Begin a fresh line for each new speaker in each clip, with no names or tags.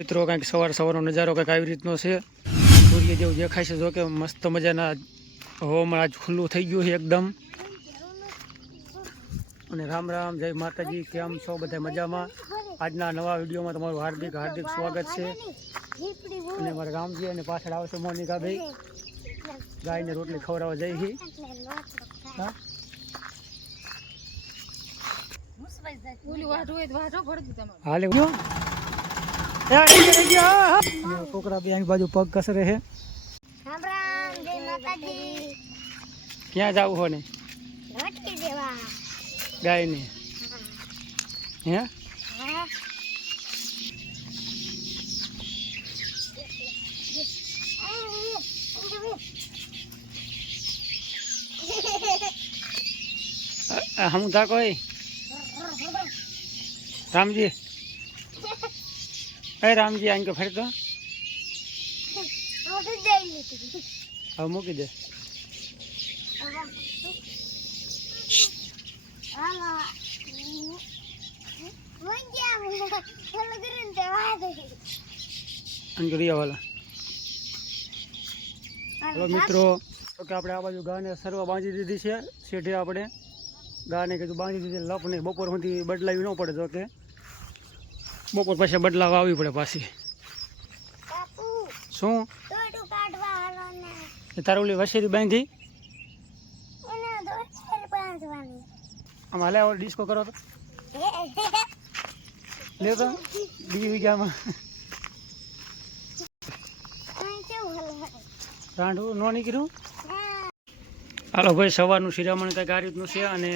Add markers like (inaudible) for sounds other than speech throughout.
મિત્રો કાંઈક સવાર સવારનો નજારો કંઈક આવી રીતનો છે. સૂર્ય જેવું દેખાય છે જો કે મસ્ત મજાના હવામાં આજ ખુલ્લું થઈ ગયું છે એકદમ. અને રામ રામ જય માતાજી કેમ છો બધા મજામાં? આજના નવા વિડીયોમાં તમારું હાર્દિક હાર્દિક સ્વાગત છે. અને મારા રામજી અને પાછળ આવશે મોનિકાભાઈ. ગાયને રોટલી ખવડાવવા જઈ હી.
હા?
હાલે ગયો ગયો, ગયો. છોકરા બે બાજુ પગ કસરે છે ક્યાં જવું હો ને? ગાયને હે?
હા
હમ તા કોઈ રામજી. એ રામજી આને ફરી તો હવે મૂકી દે. કરી વાલા. હલો મિત્રો તો કે આપણે આ બાજુ ગાને સરવા બાંધી દીધી છે. શેઠે આપણે ગાને કીધું બાંધી દીધી લપ નહીં બપોર સુધી બદલાવી ન પડે તો કે બપોર પછી બદલાવ આવી પડે પાછી. શું? તારે ઓલી વસેરી બાંધી? આમ હાલે આવો ડિસ્કો કરો તો. લે તો બીજી વીઘામાં. રાંડવું નો નીકળ્યું? હાલો ભાઈ સવારનું શિરામણ કંઈક આ રીતનું છે અને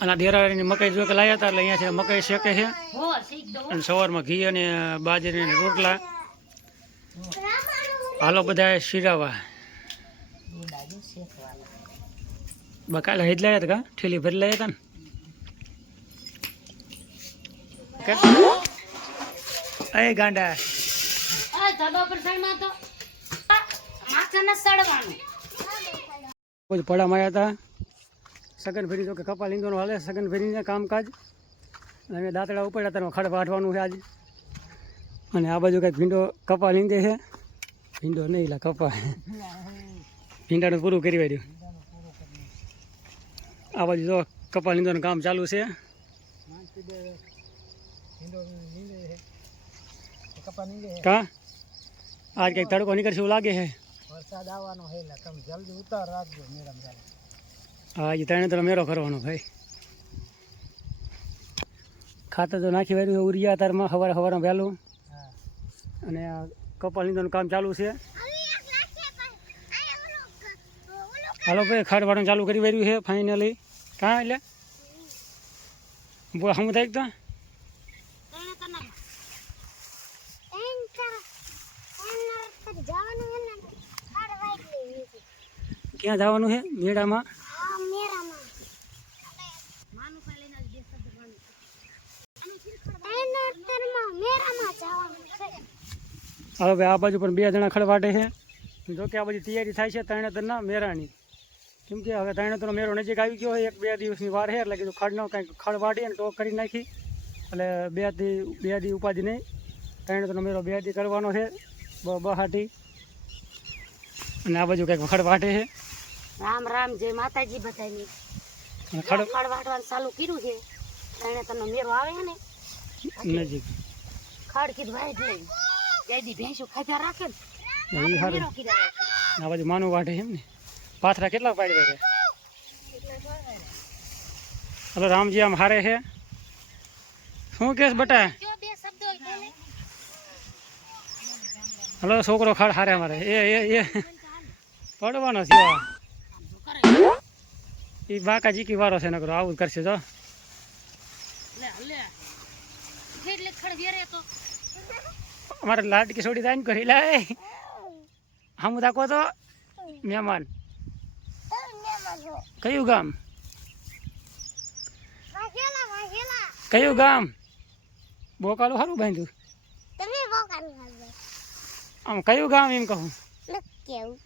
અને ડેરાની મકાઈ જો કે લાવ્યા હતા એટલે અહીંયા છે મકાઈ શેકે છે. અને સવારમાં ઘી અને બાજરીના રોટલા. હાલો બધા શિરાવા. બકાલ હજ લાવ્યા હતા કા? ઠેલી ભરી લાવ્યા હતા ને? એ ગાંડા. પડામાં આવ્યા હતા? સગન ફેરી તો કે કપા લીંદોનો હાલે, સગન ફેરીને કામકાજ. અને અમે દાંતડા ઉપડ્યા હતા ખડ વાઢવાનું છે આજે. અને આ બાજુ કંઈક ભીંડો કપા લીંદે છે. ભીંડો નહીં લા કપા ભીંડાનું પૂરું કરી વાળ્યું આ બાજુ તો કપા લીંદોનું કામ ચાલુ છે. કા? આજ કંઈક તડકો નીકળશે એવું લાગે છે.
વરસાદ આવવાનો એટલે તમે જલ્દી ઉતાર રાખજો, મેડમ
હા ત્રણે ત્રણ મેરો કરવાનો ભાઈ. ખાતર તો નાખી વાર્યું ઉરિયા તારમાં સવારે સવારે વહેલું.
હા
અને આ કપાલ નીંદવાનું કામ ચાલુ છે. હાલો ભાઈ ખાડ વાળવાનું ચાલુ કરી વાર્યું છે ફાઇનલી કાં એટલે? બોલ, હમ થાય તો? ક્યાં જવાનું છે? મેળામાં? હવે આ બાજુ પણ બે જણા ખડવાટે છે. જો કે આ બધી તૈયારી થાય છે તરણેતરના મેળાની. કેમ કે હવે તરણેતરનો મેળો નજીક આવી ગયો હોય એક બે દિવસની વાર છે એટલે કીધું ખડનો કંઈક ખડ વાટી અને ટોક કરી નાખી. એટલે બે દી બે દી ઉપાધિ નહીં. તરણેતરનો મેળો બે દી કરવાનો છે બહાટી અને આ બાજુ કંઈક ખડ વાટે છે.
રામ રામ જય માતાજી બધાની
ખડ
ખડ વાટવાનું ચાલુ કર્યું છે. તનો મેરો આવે ને
નજીક.
ખડ કીધું વાઈટ લઈ જયદી ભેંસો ખાધા રાખે ને?
એ
મેરો
આ બાજુ માનું વાટે એમ ને. પાથરા કેટલા પાડ્યા છે? હલો રામજી આમ હારે છે? શું કેસ બટા?
જો
હલો છોકરો ખાડ હારે મારે એ એ એ. પડવાનો છે એ બાકા જીકી વારો છે નકરો. આવું કરશે જો.
લે લે. એટલે ખડ વેરે તો.
અમારે લાડકી છોડી દાન કરી લે હમ દાખવો તો મહેમાન. કયું ગામ? કયું ગામ? બોકાલું સારું બાંધ્યું?
તમે બોકાનું
આમ કયું ગામ એમ કહું?
કેવું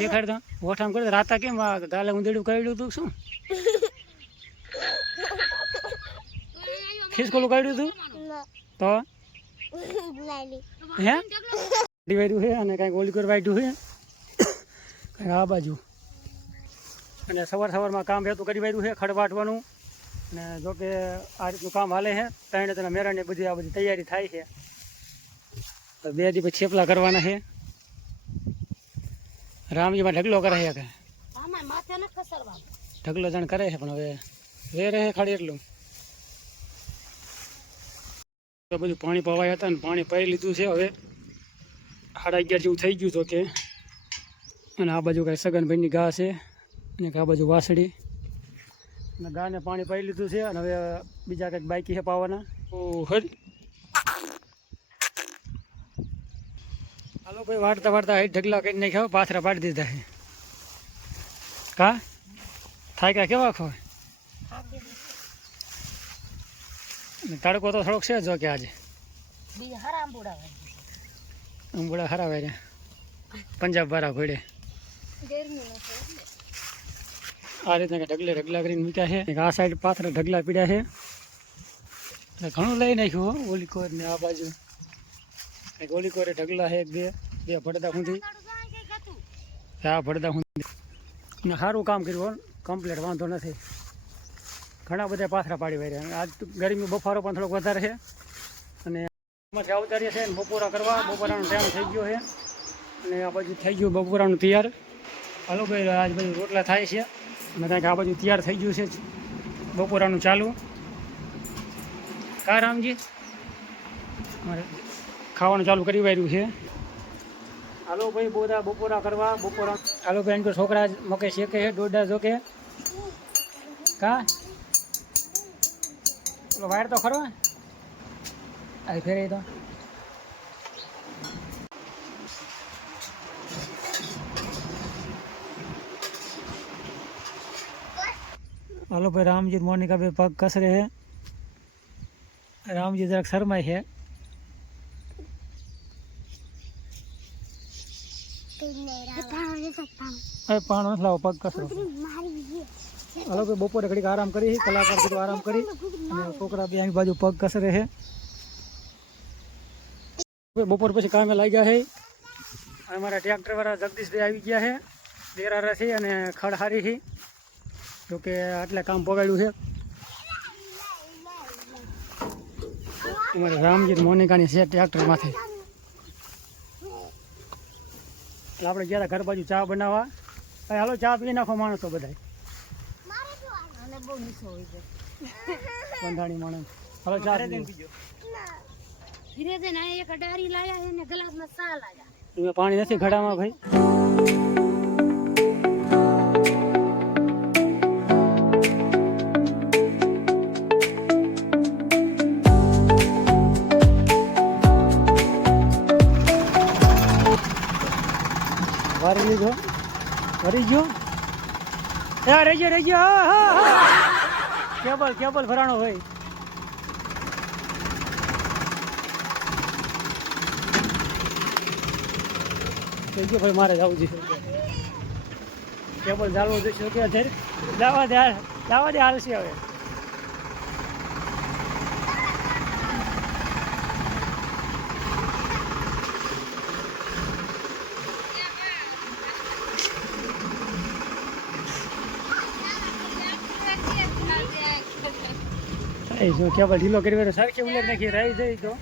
દેખાડ દો ઓઠામ કરી દો. રાતા કેમ ગાલે ઉંદેડું કરેલું તું શું? (laughs) ખિસકોલું કાઢ્યું તું? તો? હે? ડિવાઈડું છે અને કાંઈક ઓલી કર વાઈડું છે કાંઈક આ બાજુ. અને સવાર સવારમાં કામ વહેતું કરી વાયું છે ખડ વાટવાનું. અને જો કે આ રીતનું કામ હાલે છે ત્રણે તેના મેરાની બધી આ બધી તૈયારી થાય છે તો બે દી પછી છેપલા કરવાના છે રામજીમાં ઢગલો કરે છે કે? ઢગલો જણ કરે છે પણ હવે વે રહે ખાલી એટલું. તો બધું પાણી પવાયા હતા ને પાણી પાઈ લીધું છે હવે. સાડા અગિયાર જેવું થઈ ગયું તો કે. અને આ બાજુ કાંઈ સગનભાઈની ઘા છે અને આ બાજુ વાસળી. અને ગાને પાણી પાઈ લીધું છે અને હવે બીજા કંઈક બાકી છે પાવાના. હરી હાલો ભાઈ વાળતા વાળતા હાઈટ ઢગલા કરી નાખ્યા પાથરા પાડી દીધા છે. કા? થાય કા કેવા ખો અને તડકો તો થોડોક છે જો કે આજે. આંબોડા હરા વાર્યા પંજાબ વાળા ઘોડે આ રીતના ઢગલે ઢગલા કરીને મૂક્યા છે. એક આ સાઈડ પાથરા ઢગલા પીડ્યા છે. એટલે ઘણું લઈ નાખ્યું હો ઓલી કોર ને આ બાજુ. એક ઓલી કોરે ઢગલા છે એક બે બે ભડદા સુધી આ ભડદા સુધી અને સારું કામ કર્યું હો કમ્પ્લીટ વાંધો નથી. ઘણા બધા પાથરા પાડી વાર્યા આજ ગરમી બફારો પણ થોડોક વધારે છે. અને એમાંથી અવતારીએ છે બપોરા કરવા, બપોરાનો ટાઈમ થઈ ગયો છે. અને આ બાજુ થઈ ગયું બપોરાનું તૈયાર. હાલો ભાઈ, આજ બધું રોટલા થાય છે. અને કાંઈક આ બાજુ તૈયાર થઈ ગયું છે બપોરાનું ચાલુ. કા રામજી? મારે ખાવાનું ચાલુ કરી વાર્યું છે. હાલો ભાઈ, બોધા બપોરા કરવા, બપોરા હાલો ભાઈ છોકરા મકે શેકે છે દોડા જોકે. કા? વાયર તો ખરો આ ફેરે તો. હાલો ભાઈ રામજી મોનિકા બે પગ કસરે છે રામજી જરાક શરમાય છે પાણો નથી લાવો પગ કસરો હાલો કે બપોરે ઘડીક આરામ કરી, કલાકાર કીધું આરામ કરી અને છોકરા બે અહીં બાજુ પગ કસરે છે બપોર પછી કામે લાગ્યા છે અને અમારા ટ્રેક્ટરવાળા જગદીશભાઈ આવી ગયા છે દેરારા છે અને ખડહારી છે જોકે આટલે કામ પગાડ્યું છે અમારે રામજી મોનિકાની છે ટ્રેક્ટરમાંથી. આપણે ગયા ઘર બાજુ ચા બનાવવા. હાલો ચા પી નાખો માણસો બધા
બહુ નીચો હોય છે.
બંધાણી માણસ. હાલો ચા પી લો.
ધીરે જઈને આ એક ડારી લાયા છે ને ગ્લાસમાં ચા લાયા.
તમે પાણી નથી ઘડામાં ભાઈ? વારી લીધો? વરી ગયો એ આ રહી ગયો રહી ગયો હા હા હા કેબલ કેબલ ભરાણો ભાઈ? થઈ ભાઈ, મારે જવું છે. કેબલ ચાલવું જોઈશે જવા દે જવા દે હાલશે હવે. એ જો કેબલ ઢીલો કરી સરખી ઉલેટ નાખી રહી જઈ તો.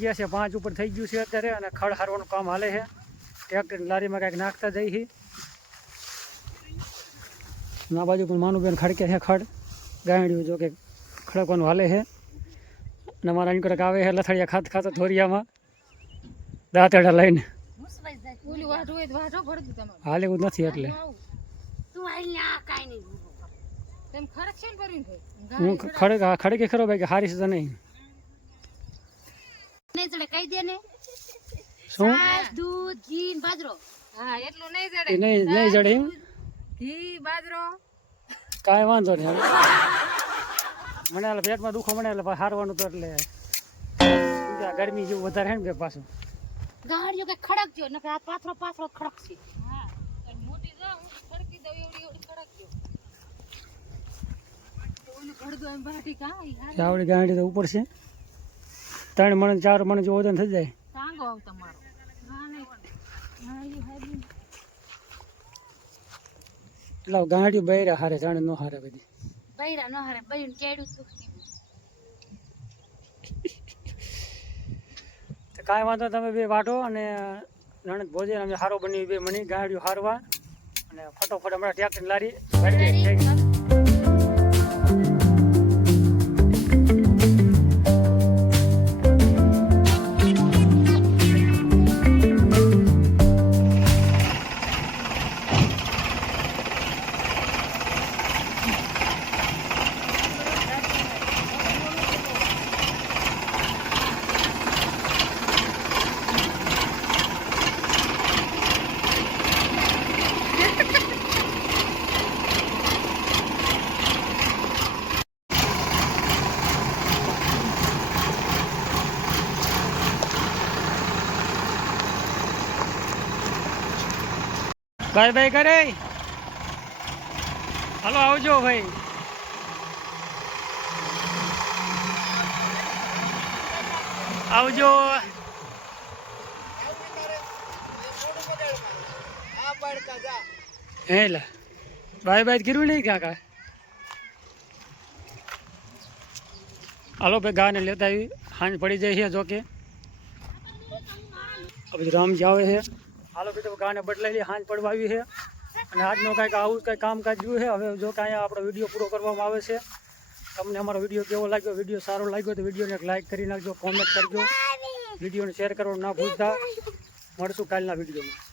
ગયા છે, પાંચ ઉપર થઈ ગયું છે અત્યારે અને ખડ હારવાનું કામ હાલે છે. ટ્રેક્ટર લારીમાં કાંઈક નાખતા જઈ છે. આ બાજુ પણ માનુબેન ખડકે છે ખડ. ગાયડ્યું જો કે ખડકવાનું હાલે છે. અને મારા અંકડક આવે છે લથડિયા ખાત ખાતા ધોરિયામાં. દાંતેડા લઈને. હાલે એવું નથી એટલે. હું ખડક ખડકે ખરો ભાઈ કે હારી છે તો નહીં.
નહીં ચડે કહી દે ને.
શું?
દૂધ ઘી બાજરો.
હા એટલું નહીં જડે.
નહીં નહીં જડે એમ?
ઘી બાજરો.
કાંઈ વાંધો નહીં મને એટલે પેટમાં દુખો મને એટલે હારવાનું તો એટલે કે ગરમી જેવું વધારે હે ને બે પાછું.
ગાડીઓ કે ખડકજો નકર આ પાથરો પાથરો ખડકશે.
હા મોટી જા ખડકી દઉં એવડી એવડી ખડકજો. તો ઓલું ભરદો એમ બાટી કાં ઈ હારે
ચાવડી ગાંડી તો ઉપર છે. ત્રણ મણ ચાર મણ જેવું વજન થઈ જાય.
આવ તમારો.
હા નહીં. હા ઈ હારી
એટલે ગાંડી બૈરા હારે જાણે નો હારે બધી.
બૈરા ન હારે બૈરું દુખતી
તો કાંઈ વાંધો તમે બે વાટો અને નણંદ ભોજન અમે હારો બની બે મણી ગાડીઓ હારવા. અને ફટોફટ હમણાં ટ્રેક્ટર લારી બાય ભાઈ કરે. હલો, આવજો ભાઈ. આવજો. હેલા બાય બાય કર્યું નહીં કાકા. હાલો ભાઈ, ગાને લેતા આવી. હાંજ પડી જાય છે જોકે. બધું રામજી આવે છે. હાલો ભાઈ ગાને બદલાઈ લે હાંજ પડવા આવી છે. અને આજનો કાંઈક આવું કંઈક કામકાજ જોયું છે. હવે જો કાંઈ આપણો વીડિયો પૂરો કરવામાં આવે છે, તમને અમારો વીડિયો કેવો લાગ્યો, વીડિયો સારો લાગ્યો તો વિડીયોને એક લાઈક કરી નાખજો કોમેન્ટ કરજો. વિડીયોને શેર કરવાનું ના ભૂલતા. મળશું કાલના વિડીયોમાં.